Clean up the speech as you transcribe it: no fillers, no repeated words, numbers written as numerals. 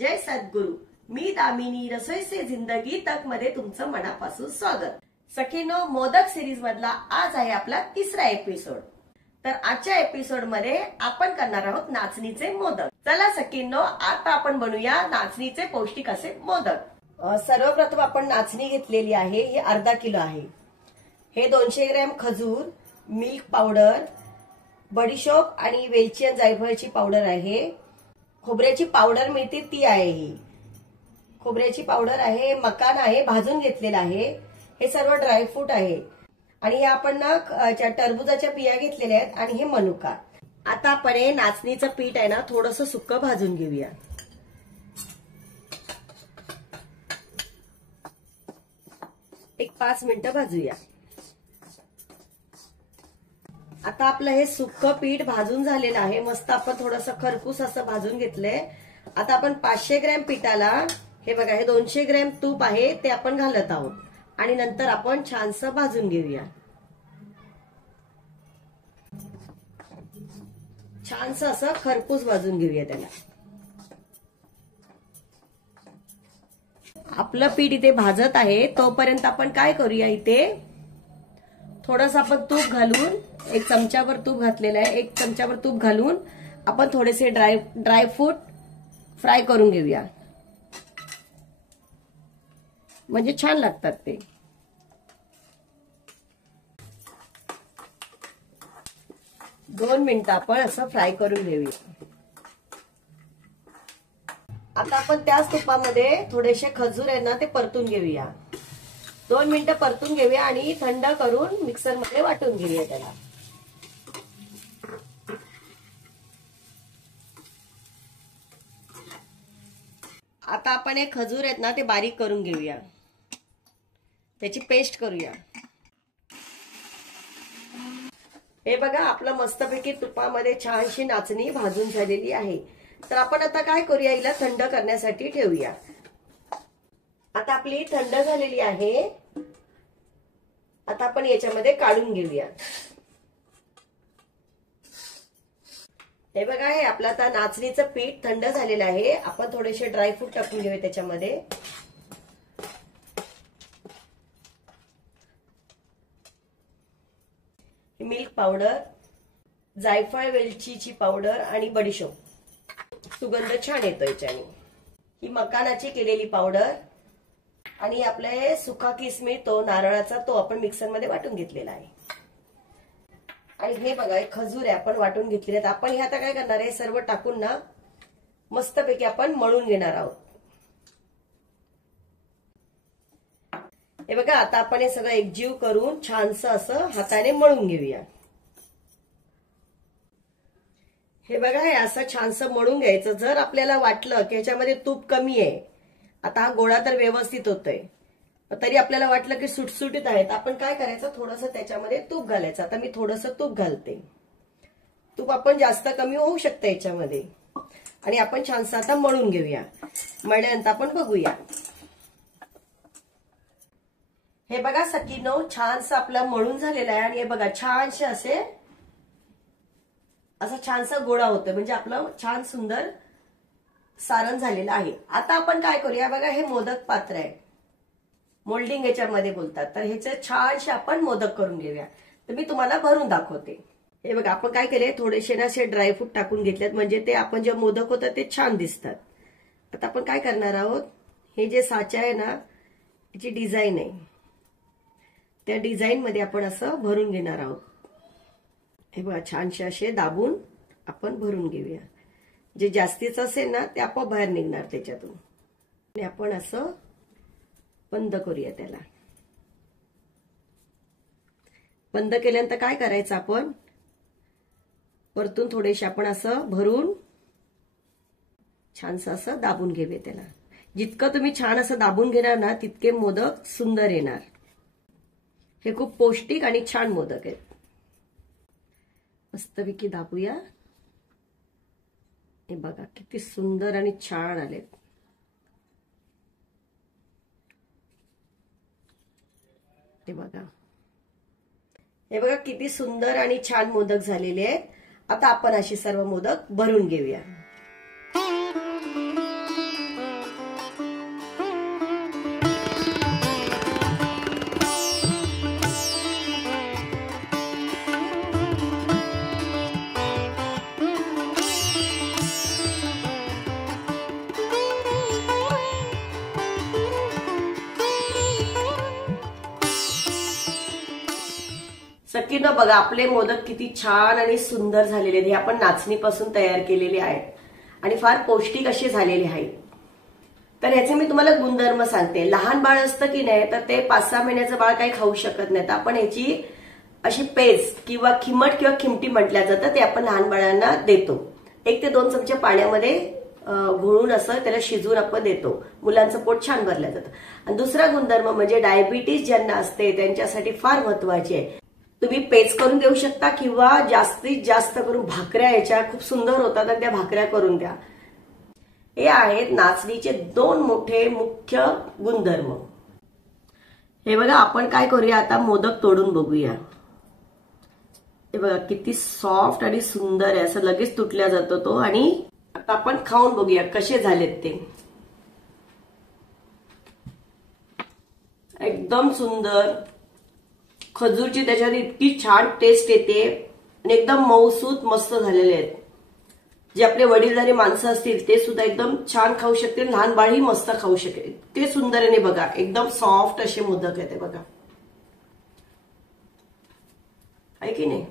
जय सद्गुरु। मी दामिनी रसोई से जिंदगी तक मध्ये तुमचं मनापासून स्वागत। सखीनो, मोदक सिरीज मधला आज आहे आपला तिसरा एपिसोड। तर आजच्या एपिसोड मध्ये आपण करणार आहोत नाचणीचे मोदक। चला सखीनो, आता आपण बनवूया नाचणीचे पौष्टिक असे मोदक। सर्वप्रथम आपण नाचणी घेतलेली आहे, ही अर्धा किलो आहे। हे 200 ग्रॅम खजूर, मिल्क पावडर, बडीशोप आणि वेलची आणि जायफळची पावडर आहे। खोबऱ्याची पावडर मिळते ती आहे, ही खोबऱ्याची पावडर आहे। मकान आहे, भाजून घेतलेला आहे। हे सर्व ड्रायफ्रूट आहे आणि हे आपण ना टरबुजाच्या बिया घेतलेल्या आहेत आणि हे मनुका। आता आपण हे नाचणीचं पीठ आहे ना थोडंसं सुक्क भाजून घेऊया। एक 5 मिनिटं भाजूया। आता आपलं हे सुक्क पीठ भाजून झालेलं आहे, मस्त आपण थोडंसं खरपूस असं भाजून घेतलंय। आता आपण 500 ग्रॅम पिठाला हे बघा, हे 200 ग्रॅम तूप आहे ते आपण घालत आहोत आणि नंतर आपण छानसं भाजून घेऊया। छानसं असं खरपूस भाजून घेऊया त्याला। आपलं पीठ इथे भाजत आहे, तोपर्यंत आपण काय करूया, इथे थोडंसं आपण तूप घालून, 1 चमचाभर तूप घातलेलं आहे, 1 चमचाभर तूप घालून आपण थोडेसे ड्रायफ्रूट फ्राय करून घेऊया, म्हणजे छान लागतात ते। दोन मिनिटं आपण असं फ्राय करून घेऊया। आता आपण त्याच तुपामध्ये थोडेसे खजूर आहे ना ते परतून घेऊया। 2 मिनिटं परतून घेऊया आणि थंड करून मिक्सर मध्ये वाटून घेऊया त्याला। आता आपण हे खजूर आहेत ना ते बारीक करून घेऊया, त्याची पेस्ट करूया। हे बघा, आपलं मस्तपैकी तुपामध्ये छानशी नाचणी भाजून झालेली आहे। तर आपण आता काय करूया, हिला थंड करण्यासाठी ठेवूया। आता आपली थंड झालेली आहे, आता आपण याच्यामध्ये काढून घेऊया। हे बघा, हे आपलं आता नाचणीचं पीठ थंड झालेलं आहे। आपण थोडेसे ड्रायफ्रूट टाकून घेऊया त्याच्यामध्ये। मिल्क पावडर, जायफळ वेलचीची पावडर आणि बडीशोप, सुगंध छान येतो याच्याने। ही मकानाची केलेली पावडर आणि आपला हे सुका किसमिस तो नारळाचा, तो आपण मिक्सर मध्ये वाटून घेतलेला आहे। आणि हे बघा, हे खजूर आहे आपण वाटून घेतलेले आहेत। आपण हे आता काय करणार आहे, सर्व टाकून ना मस्तपैकी आपण मळून घेणार आहोत। हे बघा, आता आपण हे सगळं एकजीव करून छानसं असं हाताने मळून घेऊया। हे बघा, हे असं छानसं मळून घ्यायचं। जर आपल्याला वाटलं की ह्याच्यामध्ये तूप कमी आहे, आता हा गोळा तर व्यवस्थित होतोय, तरी आपल्याला वाटलं की सुटसुटीत आहेत, आपण काय करायचं, थोडंसं त्याच्यामध्ये तूप घालायचं। आता मी थोडंसं तूप घालते। तूप आपण जास्त कमी होऊ शकतं याच्यामध्ये आणि आपण छानसं आता मळून घेऊया। मळल्यानंतर आपण बघूया। हे बघा सखीनो, छानसं आपलं मळून झालेलं आहे आणि हे बघा छानसे असं छानसा गोळा होतोय, म्हणजे आपलं छान सुंदर सारण झालेलं आहे। आता आपण काय करूया, बघा हे मोदक पात्र आहे, मोल्डिंग याच्यामध्ये बोलतात, तर ह्याचे छानसे आपण मोदक करून घेऊया। तर मी तुम्हाला भरून दाखवते। हे बघा, आपण काय केले, थोडेसे ना असे ड्रायफ्रूट टाकून घेतलेत, म्हणजे ते आपण जे मोदक होतं ते छान दिसतात। आता आपण काय करणार आहोत, हे जे साचा आहे ना, याची डिझाईन आहे, त्या डिझाईन मध्ये आपण असं भरून घेणार आहोत। हे बघा, छानसे असे दाबून आपण भरून घेऊया। जे जास्तीचं असेल ना ते आपोआप बाहेर निघणार त्याच्यातून। आणि आपण असं बंद करूया त्याला। बंद केल्यानंतर काय करायचं, आपण वरतून थोडेसे आपण असं भरून छानसं असं दाबून घेऊया त्याला। जितकं तुम्ही छान असं दाबून घेणार ना तितके मोदक सुंदर येणार। हे खूप पौष्टिक आणि छान मोदक आहेत। मस्तपैकी दाबूया। हे बघा किती सुंदर आणि छान आलेत। हे बघा किती सुंदर आणि छान मोदक झालेले आहेत। आता आपण अशी सर्व मोदक भरून घेऊया। सखींनो बघा आपले मोदक किती छान आणि सुंदर झालेले आहेत. हे आपण नाचणीपासून तयार केलेले आहेत आणि फार पौष्टिक असे झालेले आहेत. तर ह्याचे मी तुम्हाला गुणधर्म सांगते. लहान बाळ असतं की नाही तर ते 5-6 महिन्याचं बाळ काही खाऊ शकत नाही. तर आपण ह्याची अशी पेज किंवा खिमट किंवा खिमटी म्हटल्या जातं ते आपण लहान बाळांना देतो. 1 ते 2 चमचे पाण्यामध्ये घोळून असं त्याला शिजवून आपण देतो. मुलांचं पोट छान भरलं जातं. आणि दुसरा गुणधर्म म्हणजे डायबिटीज ज्यांना असते त्यांच्यासाठी फार महत्वाची आहे. तुम्ही पेज करून देऊ शकता किंवा जास्तीत जास्त करून भाकऱ्या याच्या खूप सुंदर होतात आणि त्या भाकऱ्या करून द्या. हे आहेत नाचणीचे 2 मोठे मुख्य गुणधर्म. हे बघा आपण काय करूया आता मोदक तोडून बघूया. हे बघा किती सॉफ्ट आणि सुंदर आहे. असं लगेच तुटल्या जातो तो. आणि आता आपण खाऊन बघूया कसे झालेत ते. एकदम सुंदर खजूरची त्याच्यात इतकी छान टेस्ट येते आणि एकदम मऊसूत मस्त झालेले आहेत. जे आपले वडीलधारी माणसं असतील ते सुद्धा एकदम छान खाऊ शकतील. लहान बाळही मस्त खाऊ शकेल. ते सुंदर आहे बघा. एकदम सॉफ्ट असे मोदक आहेत बघा. आहे की नाही.